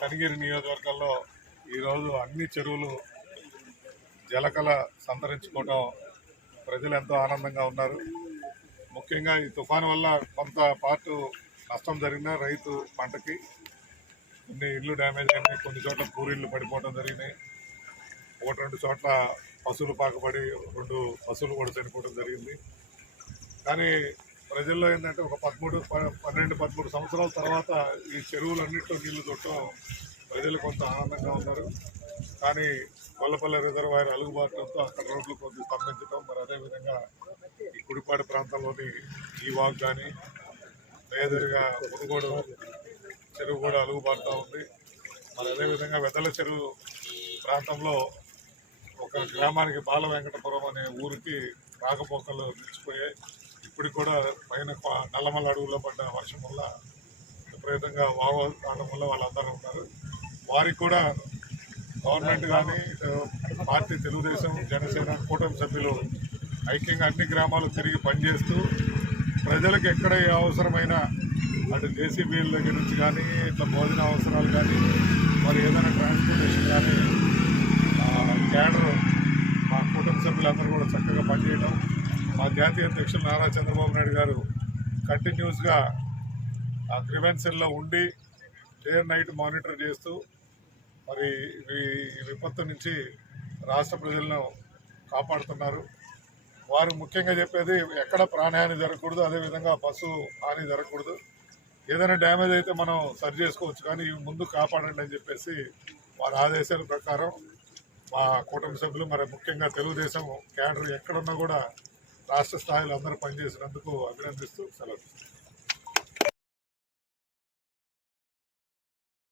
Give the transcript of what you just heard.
కనిగిరి నియోజకవర్గంలో ఈరోజు అన్ని చెరువులు జలకళ సంతరించుకోవడం ప్రజలు ఎంతో ఆనందంగా ఉన్నారు. ముఖ్యంగా ఈ తుఫాను వల్ల కొంత పార్టు నష్టం జరిగిన రైతు పంటకి కొన్ని ఇళ్ళు డ్యామేజ్ అయినాయి, కొన్ని చోట్ల పూరిళ్ళు పడిపోవడం జరిగినాయి, ఒకటి రెండు చోట్ల పశువులు పాకబడి 2 పశువులు కూడా చనిపోవడం జరిగింది. కానీ ప్రజల్లో ఏంటంటే ఒక 12-13 సంవత్సరాల తర్వాత ఈ చెరువులన్నింటిలో నీళ్లు చూడటం ప్రజలు కొంత ఆనందంగా ఉన్నారు. కానీ గొల్లపల్లి రిజర్వాయర్ అలుగుబాటుతో అక్కడ రోడ్లు కొద్దిగా స్తంభించడం, మరి అదేవిధంగా ఈ కుడిపాడు ప్రాంతంలోని ఈ వాగు కానీ మేదరిగా మునుగోడు చెరువు కూడా అలుగుబాటుతూ ఉంది. మరి అదేవిధంగా వెదల చెరువు ప్రాంతంలో ఒక గ్రామానికి బాల వెంకటపురం అనే ఊరికి రాకపోకలు నిలిచిపోయాయి. ఇప్పటికి కూడా పైన నల్లమల్ల అడవుల్లో పడ్డ వర్షం వల్ల విపరీతంగా వాగు రావడం వల్ల వాళ్ళందరూ ఉన్నారు. వారికి కూడా గవర్నమెంట్ కానీ పార్టీ తెలుగుదేశం జనసేన కూటమి సభ్యులు ఐక్యంగా అన్ని గ్రామాలు తిరిగి పనిచేస్తూ ప్రజలకు ఎక్కడ ఏ అవసరమైన అటు జేసీబీల దగ్గర నుంచి కానీ ఇట్లా భోజన అవసరాలు కానీ మరి ఏదైనా ట్రాన్స్పోర్టేషన్ కానీ క్యాడర్ మా కూటమి సభ్యులందరూ కూడా చక్కగా పనిచేయడం, మా జాతీయ అధ్యక్షులు నారా చంద్రబాబు నాయుడు గారు కంటిన్యూస్గా ఆ గ్రివెన్సెల్లో ఉండి డే అండ్ నైట్ మానిటర్ చేస్తూ మరి ఈ విపత్తు నుంచి రాష్ట్ర ప్రజలను కాపాడుతున్నారు. వారు ముఖ్యంగా చెప్పేది ఎక్కడ ప్రాణహాని జరగకూడదు, అదేవిధంగా పశు హాని జరగకూడదు, ఏదైనా డ్యామేజ్ అయితే మనం సరి చేసుకోవచ్చు, కానీ ముందు కాపాడండి అని చెప్పేసి వారి ఆదేశాల ప్రకారం మా కూటమి సభ్యులు మరి ముఖ్యంగా తెలుగుదేశం క్యాడర్ ఎక్కడున్నా కూడా రాష్ట్ర స్థాయిలో అందరూ పనిచేసినందుకు అభినందిస్తూ సెలవు.